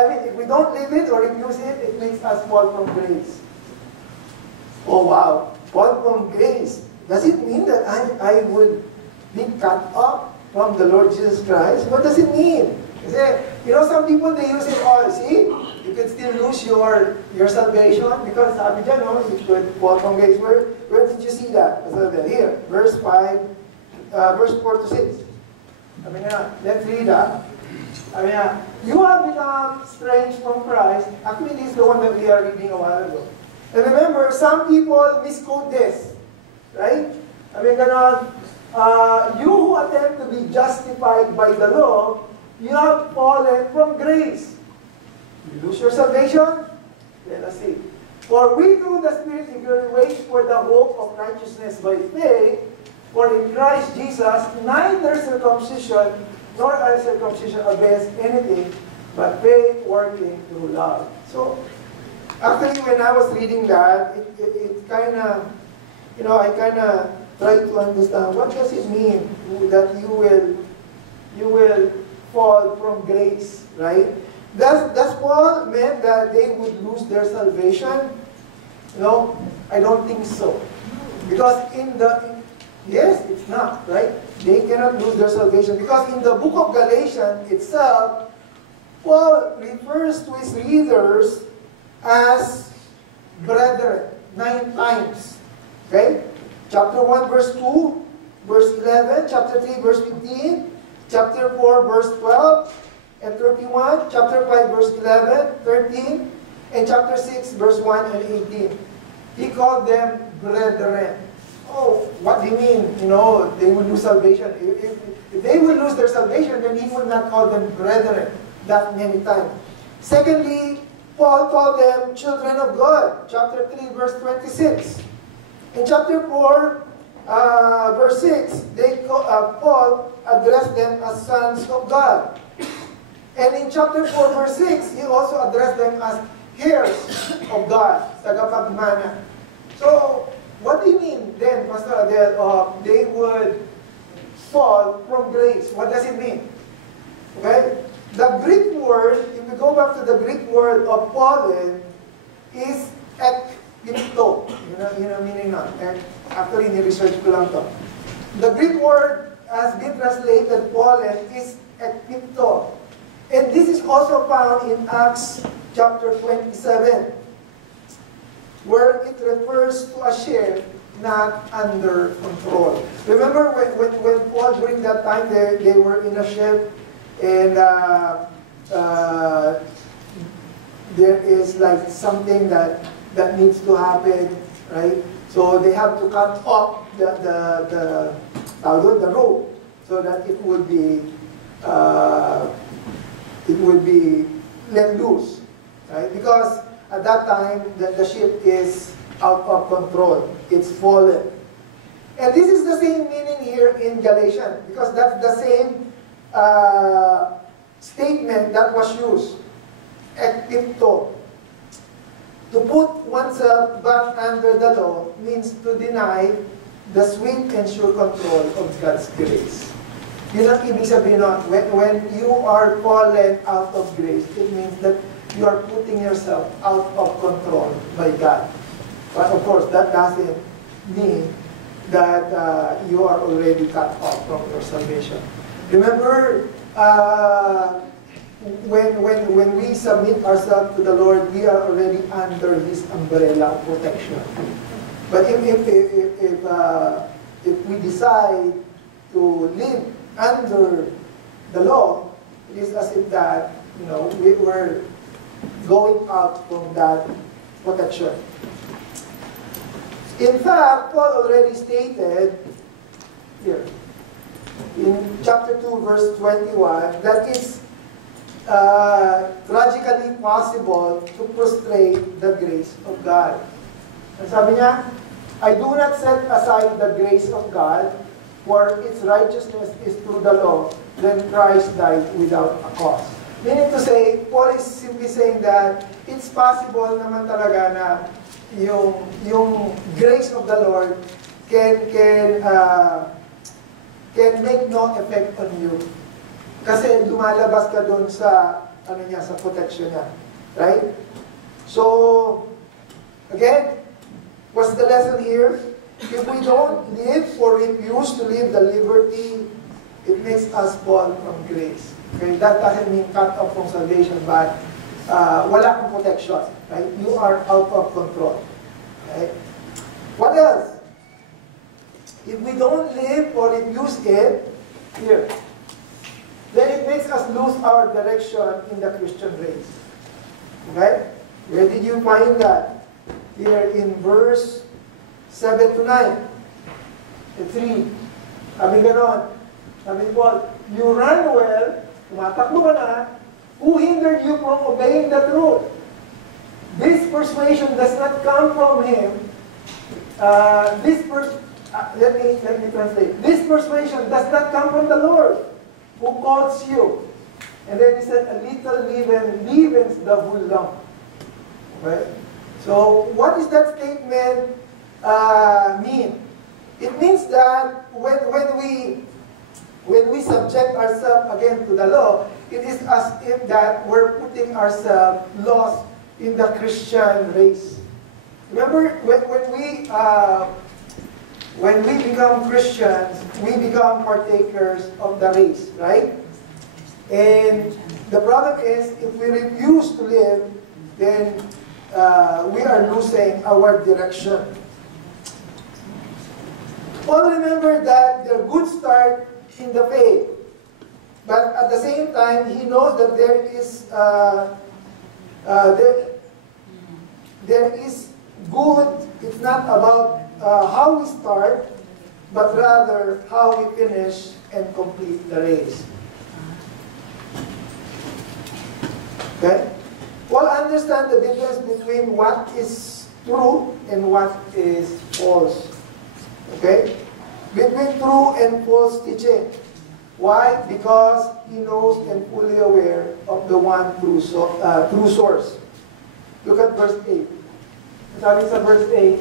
if we don't live it or refuse it, it makes us fall from grace. Oh wow, fall from grace. Does it mean that I would be cut off from the Lord Jesus Christ? What does it mean? Kasi, some people, they use it all. See, you can still lose your salvation because sabi dyan, you could fall from grace. Where did you see that? Here, verse 5, verse 4 to 6. Sabi nga, let's read that. I mean, you have become estranged from Christ. Actually, this is the one that we are reading a while ago. And remember, some people misquote this. Right? I mean, you who attempt to be justified by the law, you have fallen from grace. You lose your salvation? Let us see. For we through the Spirit eagerly wait for the hope of righteousness by faith, for in Christ Jesus neither circumcision nor uncircumcision avails anything, but faith working through love. So, actually, when I was reading that, it kind of, I kind of tried to understand what does it mean that you will fall from grace, right? Does Paul mean that they would lose their salvation? No, I don't think so. Because yes, it's not, right? They cannot lose their salvation. Because in the book of Galatians itself, Paul refers to his readers as brethren 9 times. Okay? Chapter 1, verse 2, verse 11, chapter 3, verse 15, chapter 4, verse 12, and 31, chapter 5, verse 11, 13, and chapter 6, verse 1 and 18. He called them brethren. Oh, what do you mean? They will lose salvation. If they will lose their salvation, then he would not call them brethren that many times. Secondly, Paul called them children of God, chapter 3, verse 26. In chapter 4, verse 6, Paul addressed them as sons of God. And in chapter 4, verse 6, he also addressed them as heirs of God, tagapagmana. So, what do you mean then, Pastor Adel, they would fall from grace? What does it mean? Okay? The Greek word, if we go back to the Greek word of fallen, is ekpipto. You know meaning na? Actually, ni-research ko lang to. The Greek word has been translated fallen is ekpipto. And this is also found in Acts chapter 27, where it refers to a ship not under control. Remember when Paul, during that time, they were in a ship, and there is like something that needs to happen, right? So they have to cut off the rope so that it would be let loose, right? Because at that time the ship is out of control; it's fallen. And this is the same meaning here in Galatians, because that's the same statement that was used. Ekpipto. To put oneself back under the law means to deny the sweet and sure control of God's grace. Yun ang ibig sabihin nun. When you are fallen out of grace, it means that you are putting yourself out of control by God. But of course, that doesn't mean that you are already cut off from your salvation. Remember, when we submit ourselves to the Lord, we are already under His umbrella of protection. But if we decide to live under the law, it is as if that we were going out from that protection. In fact, Paul already stated here in chapter 2, verse 21, that it's tragically possible to prostrate the grace of God. And sabi niya, I do not set aside the grace of God, for its righteousness is through the law, then Christ died without a cause. Meaning to say, Paul is simply saying that it's possible naman talaga na yung grace of the Lord can make no effect on you. Kasi lumalabas ka dun sa sa protection niya. Right? So, again, what's the lesson here? If we don't live or refuse to live the liberty, it makes us fall from grace. Okay? That doesn't mean cut off from salvation, but wala kang protection. Right? You are out of control. Right? What else? If we don't live or refuse it, here, then it makes us lose our direction in the Christian race. Okay? Where did you find that? Here in verse 7 to 9. And 3. Sabi ganon. Sabi ni Paul, you run well, tumatakbo ka na, who hindered you from obeying the truth? This persuasion does not come from him. Let me translate. This persuasion does not come from the Lord, who calls you. And then he said, a little leaven leavens the whole lump. Okay? So, what does that statement mean? It means that when we subject ourselves again to the law, it is as if that we're putting ourselves lost in the Christian race. Remember, when we become Christians, we become partakers of the race, right? And the problem is, if we refuse to live, then we are losing our direction. Paul remembered that their good start in the faith, but at the same time, he knows that there is good. It's not about how we start, but rather how we finish and complete the race. Okay? Paul understands the difference between what is true and what is false. Okay? Between true and false teaching. Why? Because he knows and fully aware of the one true source. Look at verse 8. Sabi sa verse 8,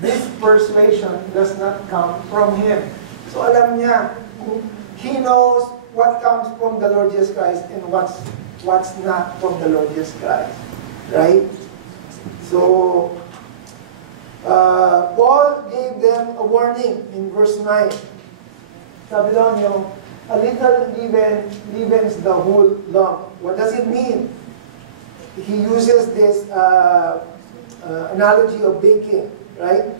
this persuasion does not come from him. So alam niya, he knows what comes from the Lord Jesus Christ and what's not from the Lord Jesus Christ. Right? So, Paul gave them a warning in verse 9. Sabi daw niyo, a little leaven leavens the whole lump. What does it mean? He uses this analogy of baking, right?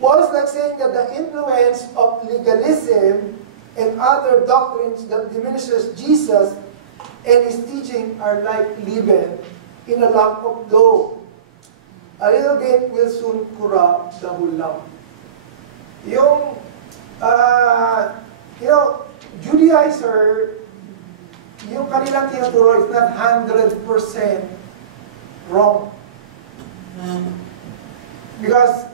Paul is like saying that the influence of legalism and other doctrines that diminishes Jesus and his teaching are like leaven in a lump of dough. A little bit will soon corrupt the whole lump. Yung, Judaizer, yung kanilang tinuturo is not 100% wrong. Because,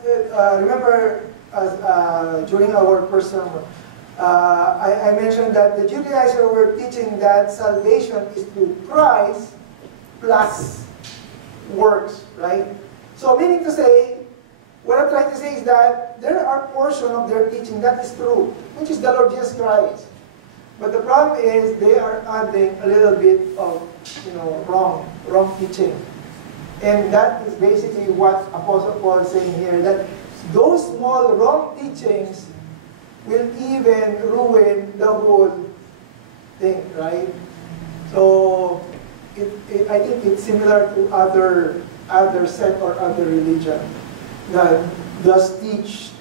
remember, during our first sermon, I mentioned that the Judaizers were teaching that salvation is through Christ plus works, right? So, meaning to say, what I'm trying to say is that there are portions of their teaching that is true, which is the Lord Jesus Christ. But the problem is they are adding a little bit of, wrong teaching. And that is basically what Apostle Paul is saying here, that those small wrong teachings will even ruin the whole thing, right? So, I think it's similar to other sect or other religion that does teach,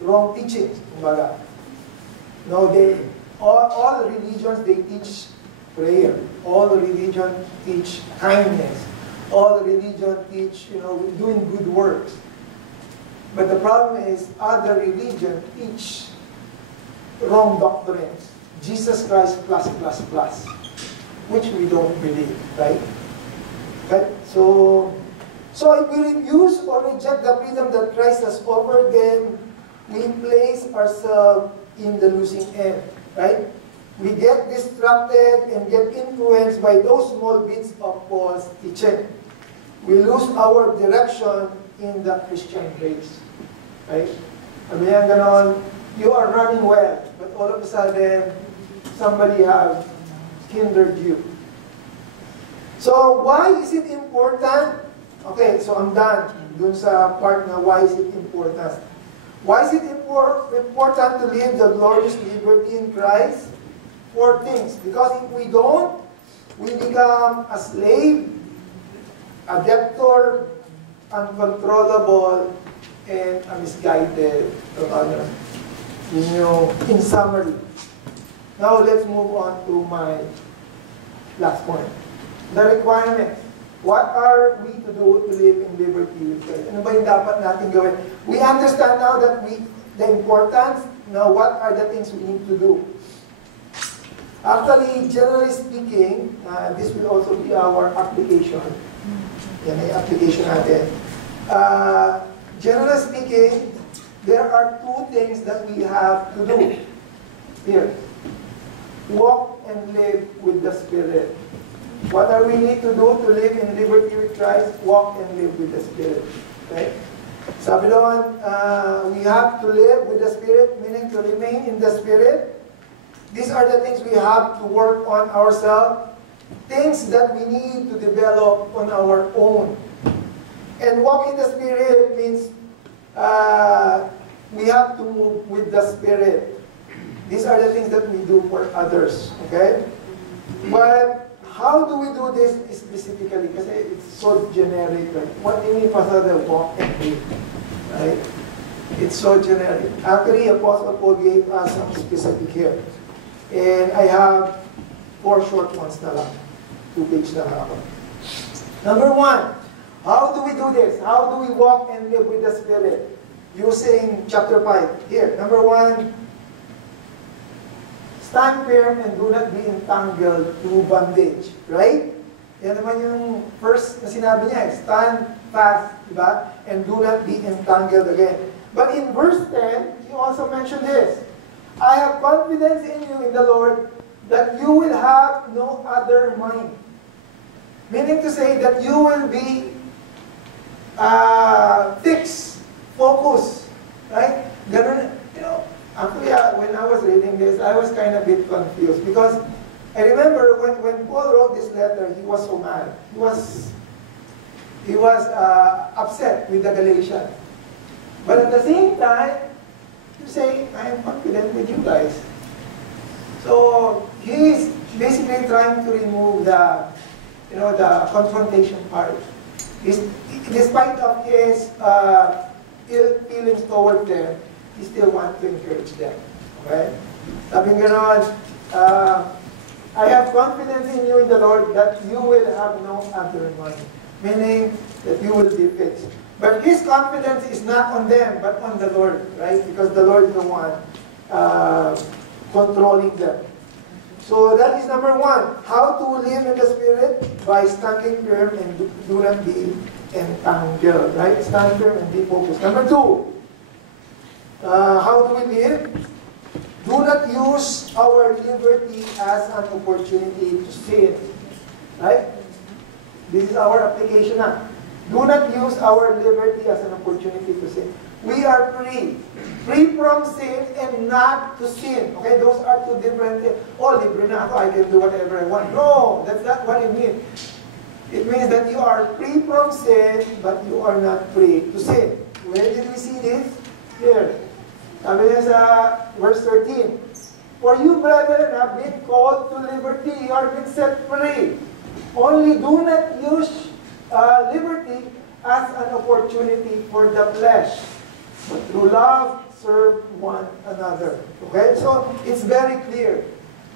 wrong teachings. No, all religions, they teach prayer. All religion teach kindness. All religion teach, doing good works. But the problem is, other religion teach wrong doctrines. Jesus Christ plus, which we don't believe, right? Right? So if we refuse or reject the freedom that Christ has offered, then we place ourselves in the losing end, right? We get distracted and get influenced by those small bits of Paul's teaching. We lose our direction in the Christian race, right? Sabi yan ganon, you are running well, but all of a sudden, somebody have hindered you. So, why is it important? Okay, so I'm done dun sa part na why is it important. Why is it important to live the glorious liberty in Christ? 4 things. Because if we don't, we become a slave, a debtor, uncontrollable, and a misguided runner. In summary. Now, let's move on to my last point. The requirements. What are we to do to live in liberty with Christ? Ano ba yung dapat natin gawin? We understand now that the importance, now what are the things we need to do? Actually, generally speaking, this will also be our application. Yan ay application natin. Generally speaking, there are 2 things that we have to do. Here. Walk and live with the Spirit. What are we need to do to live in liberty with Christ? Walk and live with the Spirit. Okay? Sabi naman, we have to live with the Spirit, meaning to remain in the Spirit. These are the things we have to work on ourselves. Things that we need to develop on our own. And walk in the Spirit means we have to move with the Spirit. These are the things that we do for others. Okay? But how do we do this specifically? Kasi it's so generic. Right? What do you mean, Pastor, the walk and live? Right? It's so generic. Actually, Apostle Paul gave us some specific here. And I have 4 short ones na lang. 2 pages na lang ako. Number 1, how do we do this? How do we walk and live with the Spirit? Using chapter 5. Here, number 1, Stand firm and do not be entangled to bondage. Right? Yan naman yung first na sinabi niya. Stand fast, diba? And do not be entangled again. But in verse 10, he also mentioned this. I have confidence in you, in the Lord, that you will have no other mind. Meaning to say that you will be fixed, focused. Right? Ganun, actually, when I was reading this, I was kind of a bit confused because I remember when Paul wrote this letter, he was so mad. He was upset with the Galatians. But at the same time, you say, I am confident with you guys. So he is basically trying to remove the confrontation part. Despite of his ill feelings toward them, he still wants to encourage them. Okay? Sabi ganon, I have confidence in you in the Lord that you will have no other mind. Meaning that you will be fixed. But his confidence is not on them, but on the Lord, right? Because the Lord is the one controlling them. So that is number one. How to live in the Spirit? By standing firm and do not be entangled, right? Stand firm and be focused. Number two, how do we live? Do not use our liberty as an opportunity to sin. Right? This is our application now. Do not use our liberty as an opportunity to sin. We are free. Free from sin and not to sin. Okay, those are two different things. Oh, libre na ako, I can do whatever I want. No, that's not what it means. It means that you are free from sin, but you are not free to sin. Where did we see this? Here. Sabi niya sa verse 13, for you, brethren, have been called to liberty. You are been set free. Only do not use liberty as an opportunity for the flesh, but through love, serve one another. Okay? So, it's very clear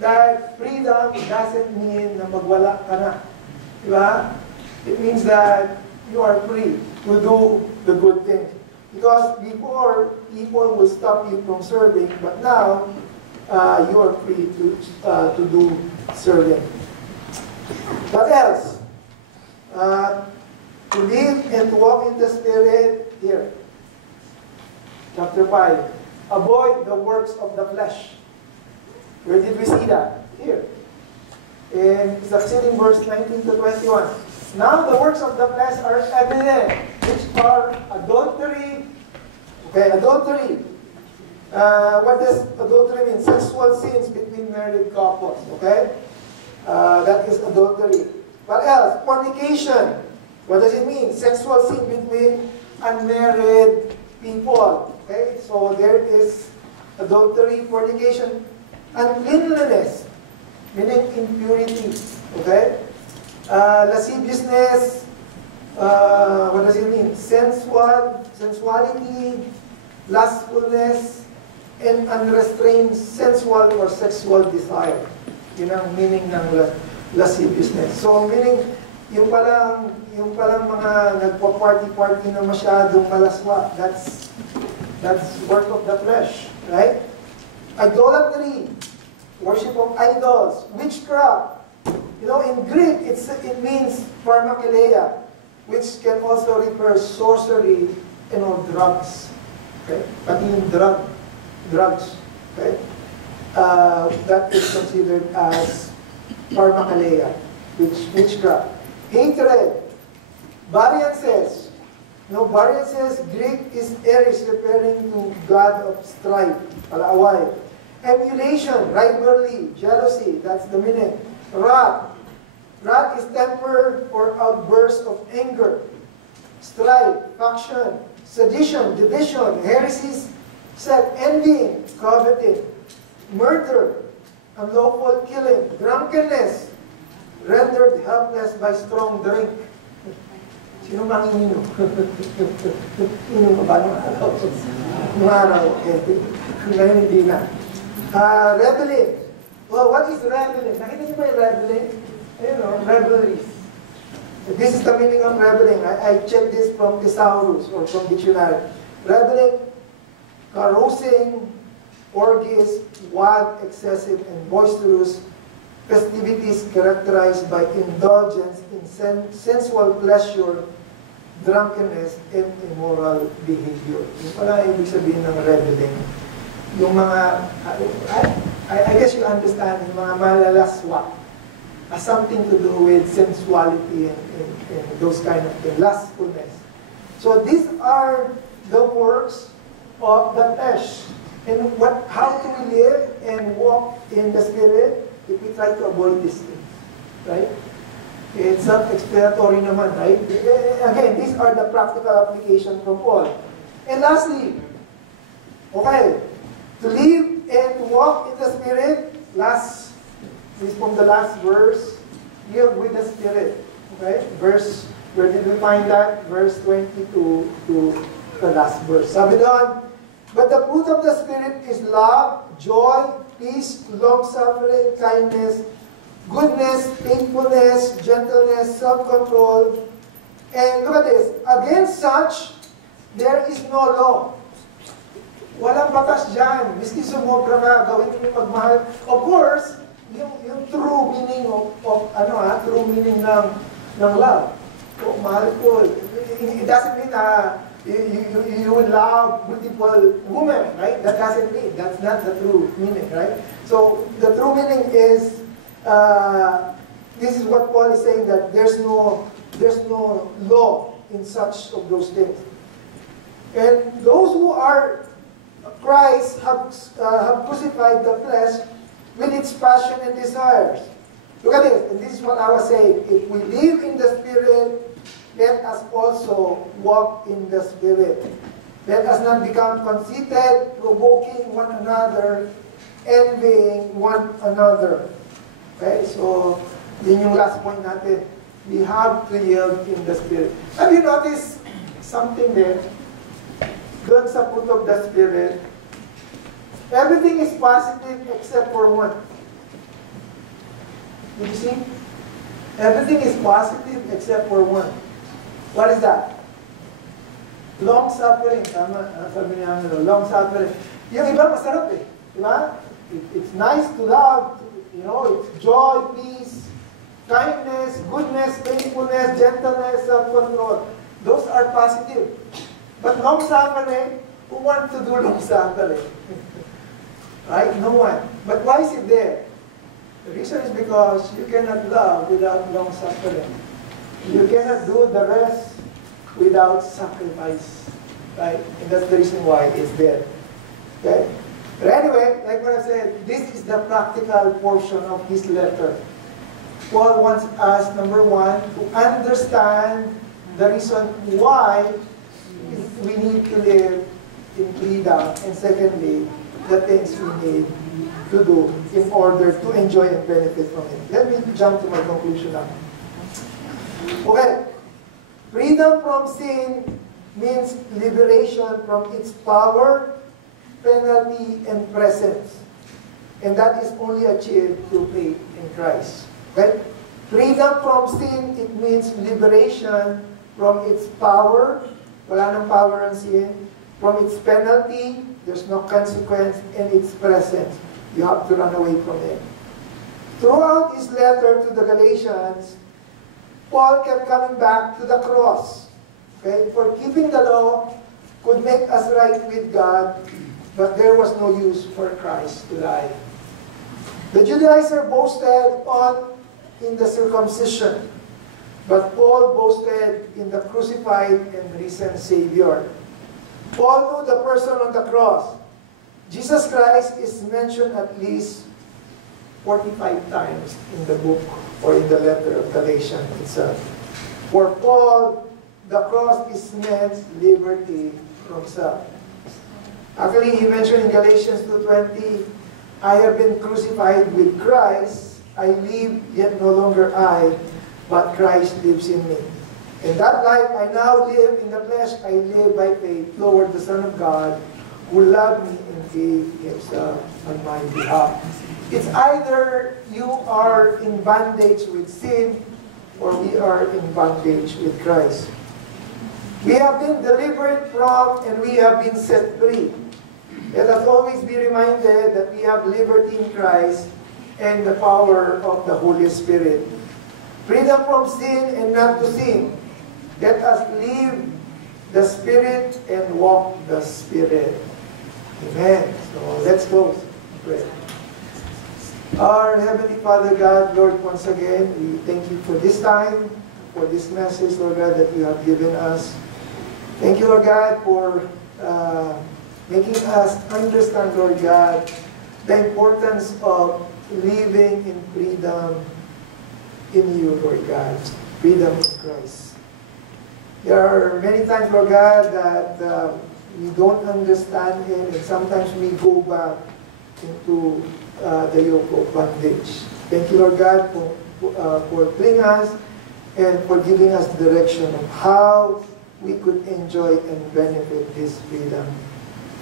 that freedom doesn't mean na magwala ka na. Diba? It means that you are free to do the good things. Because before, people will stop you from serving, but now, you are free to do serving. What else? To live and to walk in the Spirit, here. Chapter 5. Avoid the works of the flesh. Where did we see that? Here. In succeeding verse 19 to 21. Now the works of the flesh are evident, which are adultery. Okay, adultery. What does adultery mean? Sexual sins between married couples. Okay? That is adultery. What else? Fornication. What does it mean? Sexual sin between unmarried people. Okay? So there is adultery, fornication, uncleanliness, meaning impurity. Okay? Lasciviousness. What does it mean? Sensuality, lustfulness, and unrestrained sensual or sexual desire. Yun ang meaning ng lasciviousness. So, meaning, yung palang mga nagpa-party-party na masyadong malaswa, that's work of the flesh, right? Idolatry, worship of idols, witchcraft. In Greek, it means pharmakeia, which can also refer sorcery and all drugs. Okay? Pati yung drugs. Okay? That is considered as pharmakeia, witchcraft. Hatred, variances. Variances, Greek is Eris, referring to God of strife, palaaway. Emulation, rivalry, jealousy, that's the meaning. Wrath. Wrath is temper or outburst of anger. Strife, faction, sedition, division, heresies, envying, coveting, murder, unlawful killing, drunkenness, rendered helpless by strong drink. Sino bang ininom? Inom ka ba ng araw? Nung araw, ngayon hindi na. Reveling. Well, what is reveling? Nakita niyo ba yung reveling? Revelries. This is the meaning of reveling. I checked this from Thesaurus or from dictionary. Reveling, carousing, orgies, wild, excessive, and boisterous festivities characterized by indulgence in sensual pleasure, drunkenness, and immoral behavior. Yung pala ibig sabihin ng reveling. Yung mga, I guess you understand, yung mga malalaswa has something to do with sensuality and those kind of things, lustfulness. So these are the works of the flesh. And how do we live and walk in the Spirit if we try to avoid these things, right? It's self-explanatory naman, right? Again, these are the practical application from Paul. And lastly, okay, to live and to walk in the Spirit, this is from the last verse, live with the Spirit. Okay? Verse, where did we find that? Verse 22 to the last verse. Sabi doon, but the fruit of the Spirit is love, joy, peace, long-suffering, kindness, goodness, faithfulness, gentleness, self-control. And look at this. Against such, there is no law. Walang batas dyan. Miski sumobra ka, gawin mo magmahal. Of course, yung true meaning true meaning ng love. O, mahal ko. It doesn't mean you will love multiple women, right? That doesn't mean. That's not the true meaning, right? So, the true meaning is, this is what Paul is saying, that there's no law in such of those things. And those who are Christ have crucified the flesh with its passion and desires. Look at this, and this is what I was saying. If we live in the Spirit, let us also walk in the Spirit. Let us not become conceited, provoking one another, envying one another. Okay, so yun yung last point natin. We have to yield in the Spirit. Have you noticed something there? Doon sa fruit of the Spirit, everything is positive except for one. Did you see? Everything is positive except for one. What is that? Long-suffering. Tama, sabi niya, long-suffering. Yung iba masarap eh. Diba? It's nice to love. You know, it's joy, peace, kindness, goodness, faithfulness, gentleness, self-control. Those are positive. But long-suffering, who wants to do long-suffering? Right? No one. But why is it there? The reason is because you cannot love without long-suffering. You cannot do the rest without sacrifice. Right? And that's the reason why it's there. Okay? But anyway, like what I said, this is the practical portion of his letter. Paul wants us, number one, to understand the reason why we need to live in freedom, and secondly, the things we need to do in order to enjoy and benefit from it. Let me jump to my conclusion now. Okay. Freedom from sin means liberation from its power, penalty, and presence. And that is only achieved through faith in Christ. Okay? Freedom from sin, it means liberation from its power. Wala nang power ang sin. From its penalty, there's no consequence, and its presence. You have to run away from it. Throughout his letter to the Galatians, Paul kept coming back to the cross. Okay? For keeping the law could make us right with God, but there was no use for Christ to die. The Judaizers boasted in the circumcision, but Paul boasted in the crucified and risen Savior. Paul knew the person on the cross. Jesus Christ is mentioned at least 45 times in the book or in the letter of Galatians itself. For Paul, the cross is meant liberty from self. Actually, he mentioned in Galatians 2:20, I have been crucified with Christ. I live, yet no longer I, but Christ lives in me. In that life I now live in the flesh, I live by faith toward the Son of God, who loved me and gave himself on my behalf. It's either you are in bondage with sin, or we are in bondage with Christ. We have been delivered from, and we have been set free. Let us always be reminded that we have liberty in Christ and the power of the Holy Spirit. Freedom from sin and not to sin. Let us live the Spirit and walk the Spirit. Amen. So let's close. Pray. Our Heavenly Father God, Lord, once again, we thank you for this time, for this message, Lord God, that you have given us. Thank you, Lord God, for making us understand, Lord God, the importance of living in freedom in you, Lord God. Freedom in Christ. There are many times, Lord God, that we don't understand it, and sometimes we go back into the yoke of bondage. Thank you, Lord God, for freeing us and for giving us direction of how we could enjoy and benefit this freedom.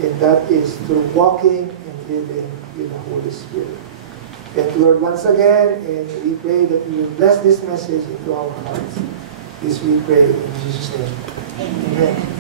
And that is through walking and living with the Holy Spirit. Thank you, Lord, once again, and we pray that you will bless this message into our hearts. This we pray in Jesus' name. Amen.